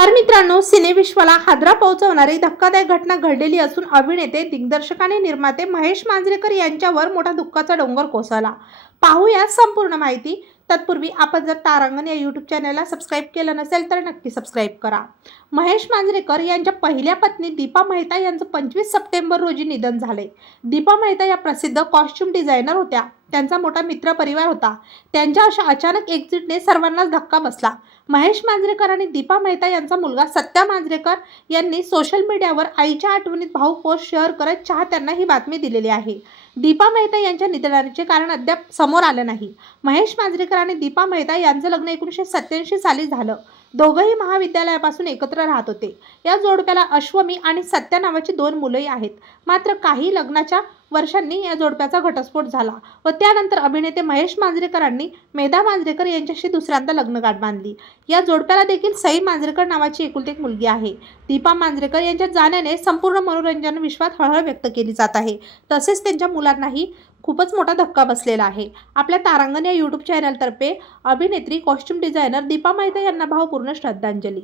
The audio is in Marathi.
तर मित्रांनो सिनेविश्वाला हादरा पोहोचवणारी धक्कादायक घटना घडलेली असून अभिनेते दिग्दर्शक आणि निर्माते महेश मांजरेकर यांच्यावर मोठा दुःखाचा डोंगर कोसळला. पाहूया संपूर्ण माहिती. तत्पूर्वी आपण जर तारांगण या यूट्यूब चॅनलला सबस्क्राईब केलं नसेल तर नक्की सबस्क्राईब करा. महेश मांजरेकर यांच्या पहिल्या पत्नी दीपा मेहता यांचं पंचवीस सप्टेंबर रोजी निधन झाले. दीपा मेहता या प्रसिद्ध कॉस्ट्युम डिझायनर होत्या. त्यांचा मोठा मित्र परिवार होता. त्यांच्या अशा अचानक एक्झिटने सर्वांनाच धक्का बसला. महेश मांजरेकर आणि दीपा मेहता यांचा मुलगा सत्या मांजरेकर यांनी सोशल मीडियावर आईच्या आठवणीत भाऊ पोस्ट शेअर करत चाहत्यांना ही बातमी दिलेली आहे. दीपा मेहता यांच्या निधनाचे कारण अद्याप समोर आलं नाही. महेश मांजरेकर आणि दीपा मेहता यांचं लग्न एकोणीसशे सत्याऐंशी साली झालं. दोघंही महाविद्यालयापासून एकत्र राहत होते. या जोडप्याला अश्वमी आणि सत्या नावाची दोन मुलंही आहेत. मात्र काही लग्नाच्या वर्षांनी या जोडप्याचा घटस्फोट झाला व त्यानंतर अभिनेते महेश मांजरेकरांनी मेधा मांजरेकर यांच्याशी दुसऱ्यांदा लग्नगाठ बांधली. या जोडप्याला देखील सई मांजरेकर नावाची एकुलती एक मुलगी आहे. दीपा मांजरेकर यांच्या जाण्याने संपूर्ण मनोरंजन विश्वात हळहळ व्यक्त केली जात आहे. तसेच त्यांच्या मुलांनाही खूपच मोठा धक्का बसलेला आहे. आपल्या तारांगण या यूट्यूब चॅनलतर्फे अभिनेत्री कॉस्ट्युम डिझायनर दीपा मेहता यांना भावपूर्ण श्रद्धांजली.